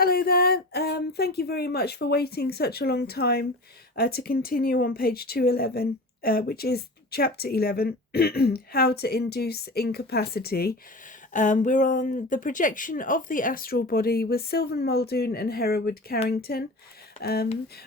Hello there. Thank you very much for waiting such a long time to continue on page 211, which is chapter 11, How to Induce Incapacity. We're on the projection of the astral body with Sylvan, Muldoon and Hereward Carrington.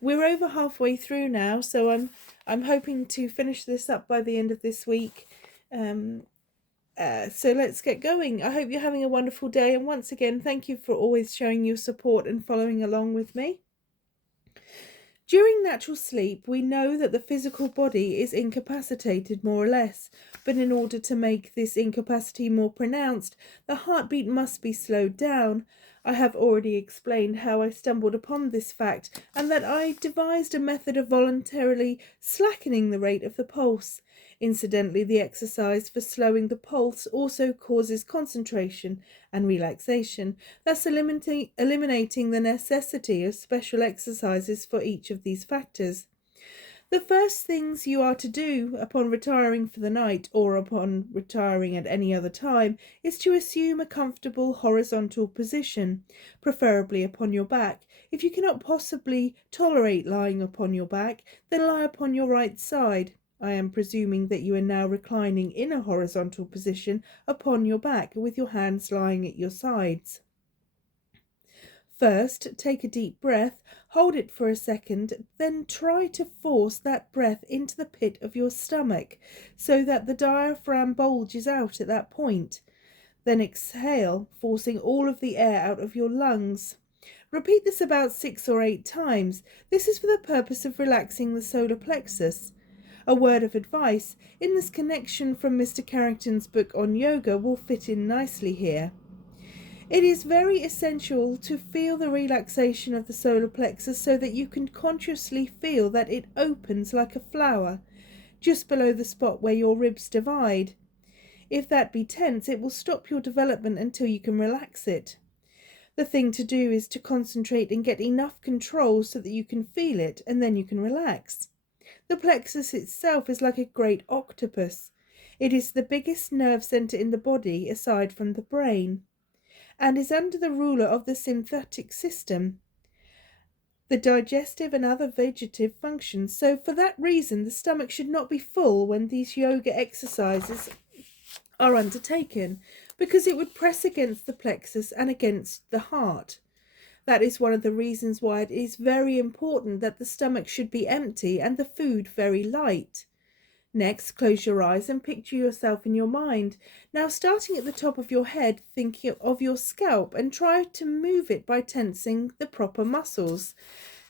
We're over halfway through now, so I'm hoping to finish this up by the end of this week. So let's get going. I hope you're having a wonderful day, and once again, thank you for always showing your support and following along with me. During natural sleep, we know that the physical body is incapacitated more or less, but in order to make this incapacity more pronounced, the heartbeat must be slowed down. I have already explained how I stumbled upon this fact, and that I devised a method of voluntarily slackening the rate of the pulse. Incidentally, the exercise for slowing the pulse also causes concentration and relaxation, thus eliminating the necessity of special exercises for each of these factors. The first things you are to do upon retiring for the night, or upon retiring at any other time, is to assume a comfortable horizontal position, preferably upon your back. If you cannot possibly tolerate lying upon your back, then lie upon your right side. I am presuming that you are now reclining in a horizontal position upon your back, with your hands lying at your sides. First, take a deep breath, hold it for a second, then try to force that breath into the pit of your stomach, so that the diaphragm bulges out at that point. Then exhale, forcing all of the air out of your lungs. Repeat this about 6 or 8 times. This is for the purpose of relaxing the solar plexus. A word of advice in this connection from Mr. Carrington's book on yoga will fit in nicely here. It is very essential to feel the relaxation of the solar plexus so that you can consciously feel that it opens like a flower, just below the spot where your ribs divide. If that be tense, it will stop your development until you can relax it. The thing to do is to concentrate and get enough control so that you can feel it, and then you can relax. The plexus itself is like a great octopus. It is the biggest nerve center in the body aside from the brain, and is under the ruler of the sympathetic system, the digestive and other vegetative functions. So for that reason, the stomach should not be full when these yoga exercises are undertaken, because it would press against the plexus and against the heart. That is one of the reasons why it is very important that the stomach should be empty and the food very light. Next, close your eyes and picture yourself in your mind. Now, starting at the top of your head, think of your scalp and try to move it by tensing the proper muscles.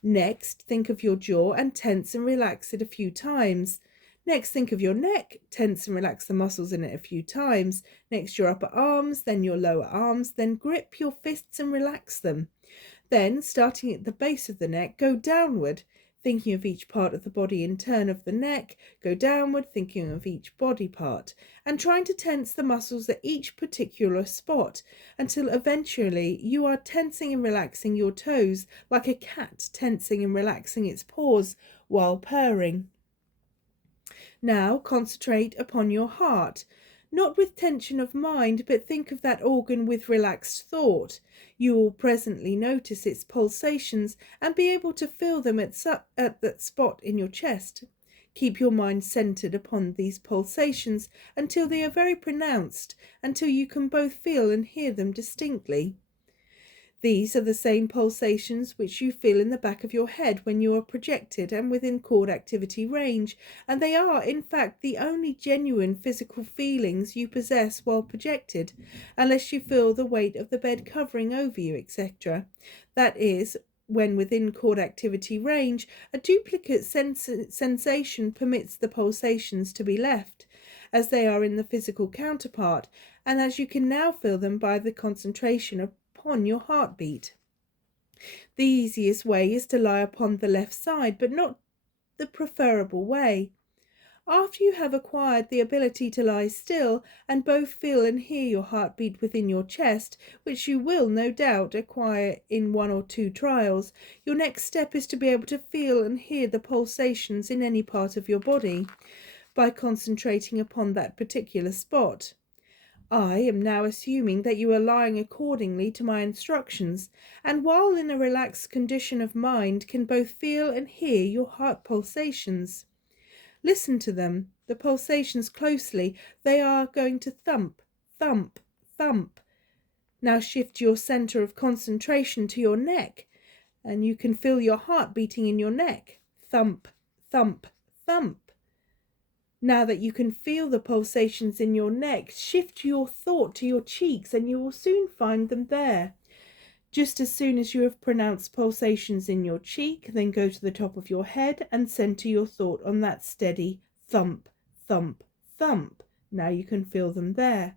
Next, think of your jaw and tense and relax it a few times. Next, think of your neck, tense and relax the muscles in it a few times. Next, your upper arms, then your lower arms, then grip your fists and relax them. Then, starting at the base of the neck, go downward, thinking of each part of the body in turn of the neck, go downward, thinking of each body part, and trying to tense the muscles at each particular spot, until eventually you are tensing and relaxing your toes, like a cat tensing and relaxing its paws while purring. Now concentrate upon your heart, not with tension of mind, but think of that organ with relaxed thought. You will presently notice its pulsations and be able to feel them at that spot in your chest. Keep your mind centered upon these pulsations until they are very pronounced, until you can both feel and hear them distinctly. These are the same pulsations which you feel in the back of your head when you are projected and within cont'd activity range, and they are, in fact, the only genuine physical feelings you possess while projected, unless you feel the weight of the bed covering over you, etc. That is, when within cont'd activity range, a duplicate sensation permits the pulsations to be left, as they are in the physical counterpart, and as you can now feel them by the concentration upon your heartbeat. The easiest way is to lie upon the left side, but not the preferable way. After you have acquired the ability to lie still and both feel and hear your heartbeat within your chest, which you will no doubt acquire in 1 or 2 trials, your next step is to be able to feel and hear the pulsations in any part of your body by concentrating upon that particular spot. I am now assuming that you are lying accordingly to my instructions, and while in a relaxed condition of mind can both feel and hear your heart pulsations. Listen to them, the pulsations closely. They are going to thump, thump, thump. Now shift your center of concentration to your neck, and you can feel your heart beating in your neck. Thump, thump, thump. Now that you can feel the pulsations in your neck, shift your thought to your cheeks and you will soon find them there. Just as soon as you have pronounced pulsations in your cheek, then go to the top of your head and center your thought on that steady thump, thump, thump. Now you can feel them there.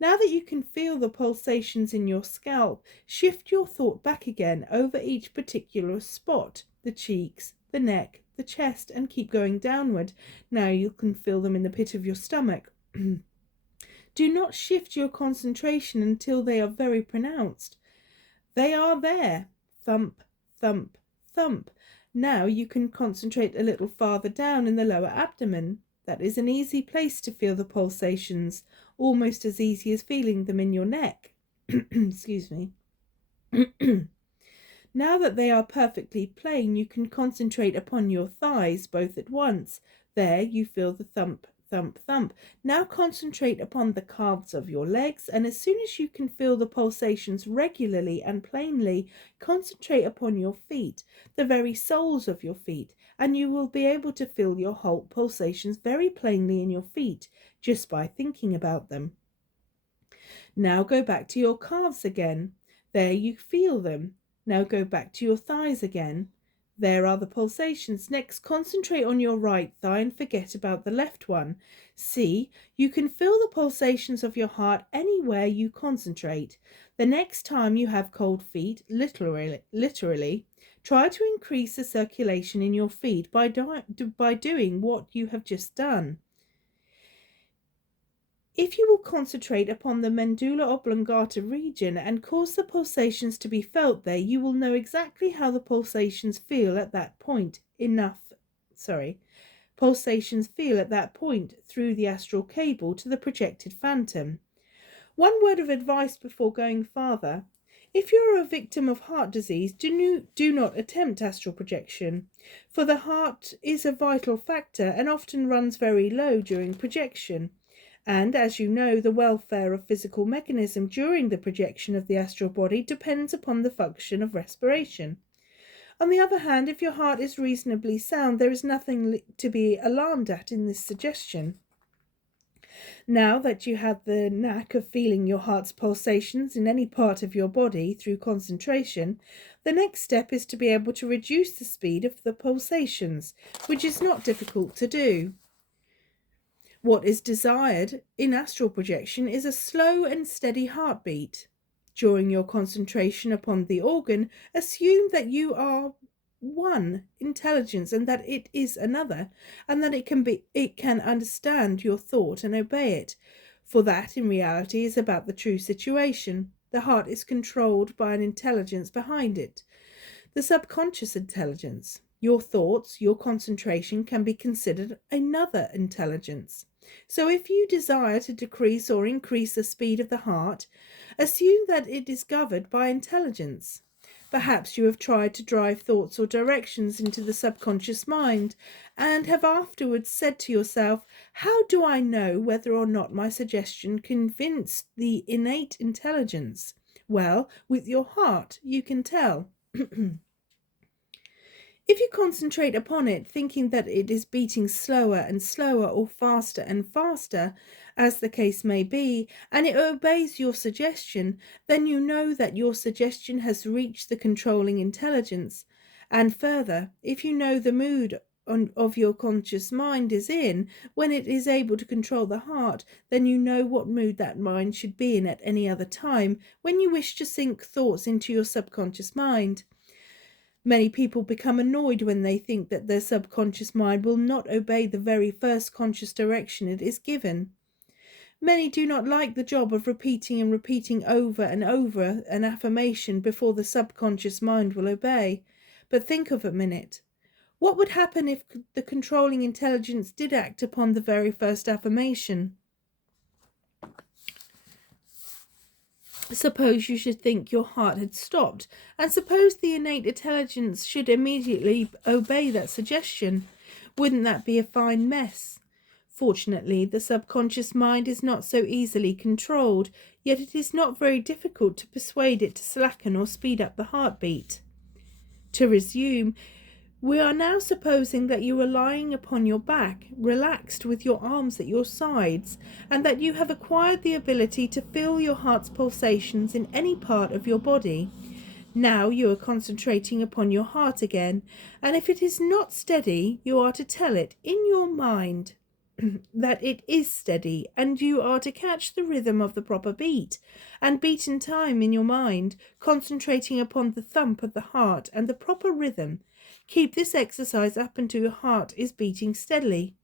Now that you can feel the pulsations in your scalp, shift your thought back again over each particular spot, the cheeks, the neck, the chest, and keep going downward. Now you can feel them in the pit of your stomach. Do not shift your concentration until they are very pronounced. They are there. Thump, thump, thump. Now you can concentrate a little farther down in the lower abdomen. That is an easy place to feel the pulsations, almost as easy as feeling them in your neck. Excuse me. Now that they are perfectly plain, you can concentrate upon your thighs both at once. There you feel the thump, thump, thump. Now concentrate upon the calves of your legs, and as soon as you can feel the pulsations regularly and plainly, concentrate upon your feet, the very soles of your feet, and you will be able to feel your whole pulsations very plainly in your feet, just by thinking about them. Now go back to your calves again. There you feel them. Now go back to your thighs again. There are the pulsations. Next, concentrate on your right thigh and forget about the left one. See, you can feel the pulsations of your heart anywhere you concentrate. The next time you have cold feet, literally, try to increase the circulation in your feet by doing what you have just done. If you will concentrate upon the medulla oblongata region and cause the pulsations to be felt there, you will know exactly how the pulsations feel at that point pulsations feel at that point through the astral cable to the projected phantom. One word of advice before going farther. If you are a victim of heart disease, do not attempt astral projection, for the heart is a vital factor and often runs very low during projection. And, as you know, the welfare of physical mechanism during the projection of the astral body depends upon the function of respiration. On the other hand, if your heart is reasonably sound, there is nothing to be alarmed at in this suggestion. Now that you have the knack of feeling your heart's pulsations in any part of your body through concentration, the next step is to be able to reduce the speed of the pulsations, which is not difficult to do. What is desired in astral projection is a slow and steady heartbeat. During your concentration upon the organ, assume that you are one intelligence and that it is another, and that it can understand your thought and obey it, for that in reality is about the true situation. The heart is controlled by an intelligence behind it, the subconscious intelligence. Your thoughts, your concentration can be considered another intelligence. So if you desire to decrease or increase the speed of the heart, assume that it is governed by intelligence. Perhaps you have tried to drive thoughts or directions into the subconscious mind and have afterwards said to yourself, how do I know whether or not my suggestion convinced the innate intelligence? Well, with your heart you can tell. If you concentrate upon it, thinking that it is beating slower and slower or faster and faster, as the case may be, and it obeys your suggestion, then you know that your suggestion has reached the controlling intelligence. And further, if you know the mood of your conscious mind is in when it is able to control the heart, then you know what mood that mind should be in at any other time when you wish to sink thoughts into your subconscious mind. Many people become annoyed when they think that their subconscious mind will not obey the very first conscious direction it is given. Many do not like the job of repeating and repeating over and over an affirmation before the subconscious mind will obey. But think of a minute. What would happen if the controlling intelligence did act upon the very first affirmation? Suppose you should think your heart had stopped, and suppose the innate intelligence should immediately obey that suggestion. Wouldn't that be a fine mess? Fortunately, the subconscious mind is not so easily controlled, yet it is not very difficult to persuade it to slacken or speed up the heartbeat. To resume, we are now supposing that you are lying upon your back, relaxed with your arms at your sides, and that you have acquired the ability to feel your heart's pulsations in any part of your body. Now you are concentrating upon your heart again, and if it is not steady, you are to tell it in your mind that it is steady, and you are to catch the rhythm of the proper beat, and beat in time in your mind, concentrating upon the thump of the heart and the proper rhythm. Keep this exercise up until your heart is beating steadily.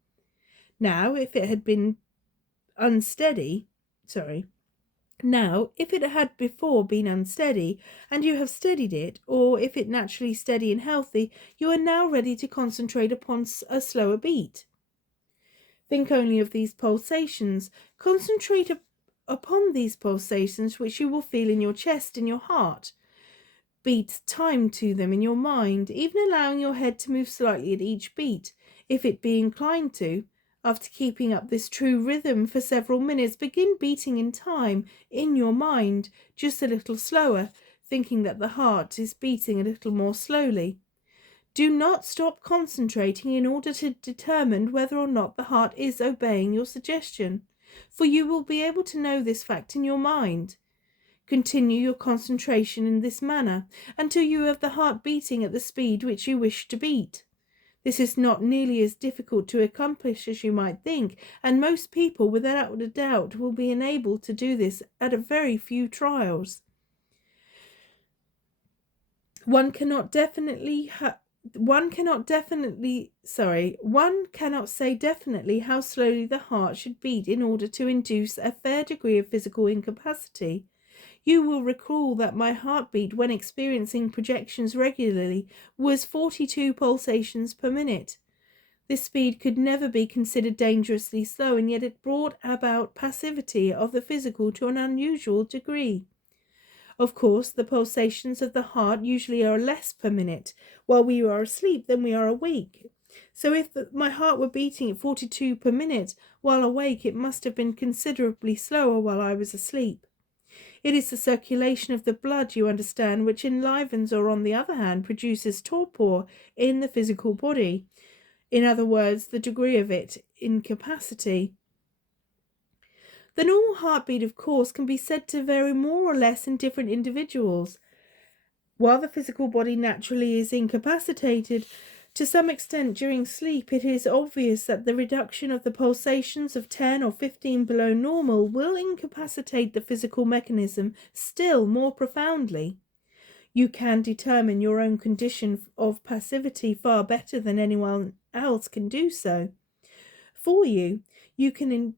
Now, if it had been before been unsteady, and you have steadied it, or if it naturally steady and healthy, you are now ready to concentrate upon a slower beat. Think only of these pulsations. Concentrate upon these pulsations which you will feel in your chest and your heart. Beat time to them in your mind, even allowing your head to move slightly at each beat, if it be inclined to. After keeping up this true rhythm for several minutes, begin beating in time in your mind, just a little slower, thinking that the heart is beating a little more slowly. Do not stop concentrating in order to determine whether or not the heart is obeying your suggestion, for you will be able to know this fact in your mind. Continue your concentration in this manner until you have the heart beating at the speed which you wish to beat. This is not nearly as difficult to accomplish as you might think, and most people without a doubt will be enabled to do this at a very few trials. One cannot say definitely how slowly the heart should beat in order to induce a fair degree of physical incapacity. You will recall that my heartbeat, when experiencing projections regularly, was 42 pulsations per minute. This speed could never be considered dangerously slow, and yet it brought about passivity of the physical to an unusual degree. Of course, the pulsations of the heart usually are less per minute while we are asleep than we are awake. So if my heart were beating at 42 per minute while awake, it must have been considerably slower while I was asleep. It is the circulation of the blood, you understand, which enlivens or, on the other hand, produces torpor in the physical body. In other words, the degree of its incapacity. The normal heartbeat, of course, can be said to vary more or less in different individuals. While the physical body naturally is incapacitated to some extent during sleep, it is obvious that the reduction of the pulsations of 10 or 15 below normal will incapacitate the physical mechanism still more profoundly. You can determine your own condition of passivity far better than anyone else can do so. For you can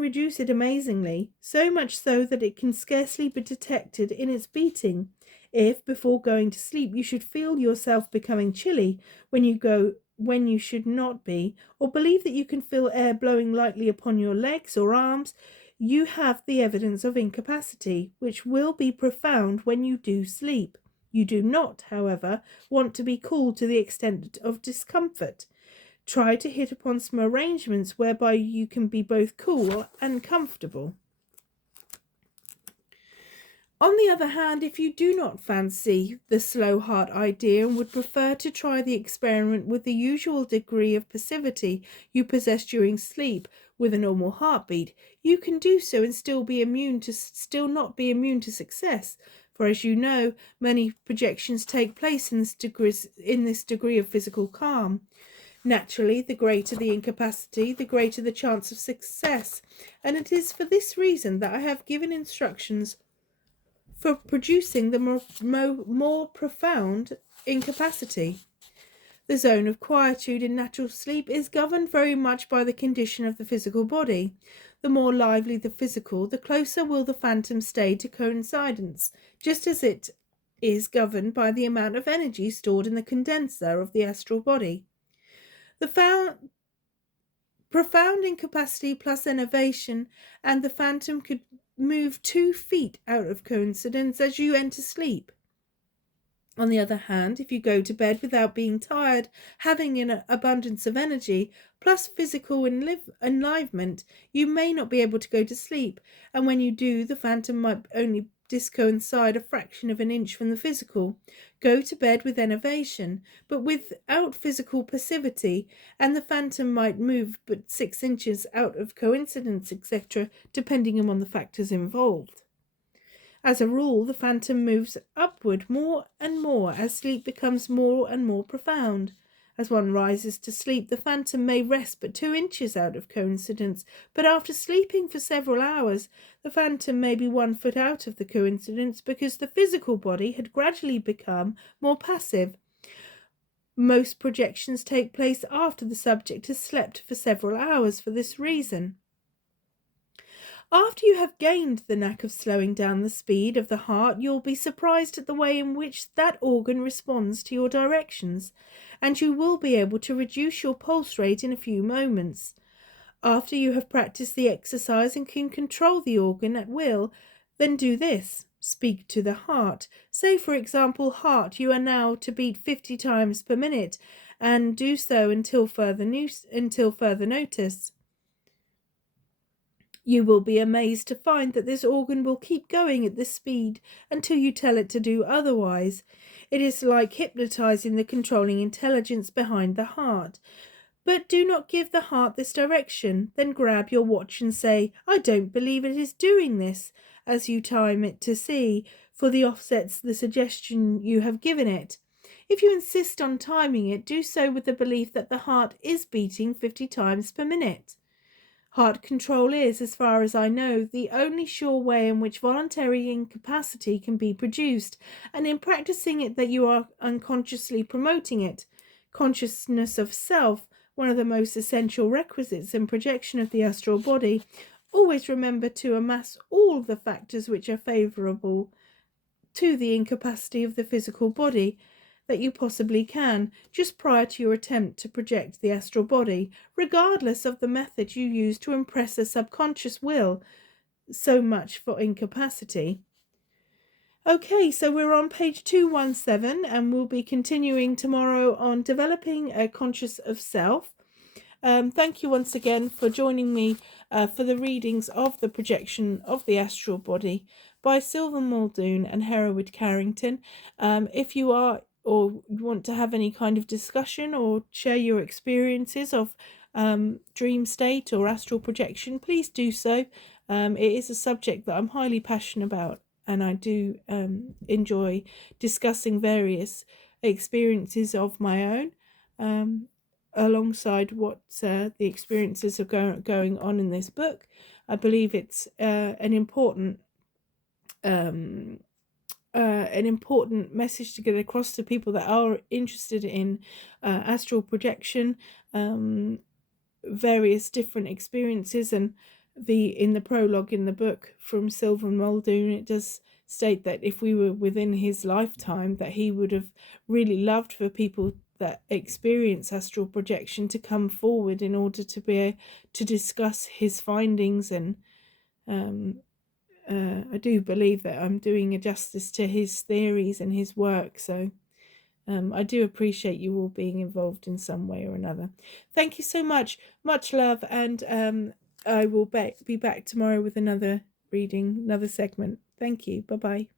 reduce it amazingly, so much so that it can scarcely be detected in its beating. If, before going to sleep, you should feel yourself becoming chilly when you should not be, or believe that you can feel air blowing lightly upon your legs or arms, you have the evidence of incapacity, which will be profound when you do sleep. You do not, however, want to be cool to the extent of discomfort. Try to hit upon some arrangements whereby you can be both cool and comfortable. On the other hand, if you do not fancy the slow heart idea and would prefer to try the experiment with the usual degree of passivity you possess during sleep with a normal heartbeat, you can do so and still not be immune to success. For as you know, many projections take place in this degree of physical calm. Naturally, the greater the incapacity, the greater the chance of success, and it is for this reason that I have given instructions for producing the more profound incapacity. The zone of quietude in natural sleep is governed very much by the condition of the physical body. The more lively the physical, the closer will the phantom stay to coincidence, just as it is governed by the amount of energy stored in the condenser of the astral body. The profound incapacity plus enervation and the phantom could move 2 feet out of coincidence as you enter sleep. On the other hand, if you go to bed without being tired, having an abundance of energy, plus physical enlivenment, you may not be able to go to sleep, and when you do, the phantom might only discoincide a fraction of an inch from the physical. Go to bed with enervation, but without physical passivity, and the phantom might move but 6 inches out of coincidence, etc., depending on the factors involved. As a rule, the phantom moves upward more and more as sleep becomes more and more profound. As one rises to sleep, the phantom may rest but 2 inches out of coincidence, but after sleeping for several hours, the phantom may be 1 foot out of the coincidence because the physical body had gradually become more passive. Most projections take place after the subject has slept for several hours for this reason. After you have gained the knack of slowing down the speed of the heart, you'll be surprised at the way in which that organ responds to your directions, and you will be able to reduce your pulse rate in a few moments. After you have practiced the exercise and can control the organ at will, then do this. Speak to the heart. Say, for example, heart, you are now to beat 50 times per minute, and do so until further notice. You will be amazed to find that this organ will keep going at this speed until you tell it to do otherwise. It is like hypnotizing the controlling intelligence behind the heart. But do not give the heart this direction. Then grab your watch and say, "I don't believe it is doing this," as you time it to see, for the offsets the suggestion you have given it. If you insist on timing it, do so with the belief that the heart is beating 50 times per minute. Heart control is, as far as I know, the only sure way in which voluntary incapacity can be produced, and in practicing it that you are unconsciously promoting it. Consciousness of self, one of the most essential requisites in projection of the astral body. Always remember to amass all the factors which are favourable to the incapacity of the physical body that you possibly can, just prior to your attempt to project the astral body, regardless of the method you use to impress a subconscious will. So much for incapacity. Okay, so we're on page 217, and we'll be continuing tomorrow on developing a conscious of self. Thank you once again for joining me for the readings of The Projection of the Astral Body by Sylvan, Muldoon and Hereward, Carrington. If you are or want to have any kind of discussion or share your experiences of dream state or astral projection, please do so. It is a subject that I'm highly passionate about, and I do enjoy discussing various experiences of my own alongside what the experiences are going on in this book. I believe it's an important message to get across to people that are interested in astral projection, various different experiences. And in the prologue in the book from Sylvan Muldoon, it does state that if we were within his lifetime, that he would have really loved for people that experience astral projection to come forward in order to be able to discuss his findings. And I do believe that I'm doing a justice to his theories and his work. So I do appreciate you all being involved in some way or another. Thank you so much. Much love. And I will be back tomorrow with another reading, another segment. Thank you. Bye-bye.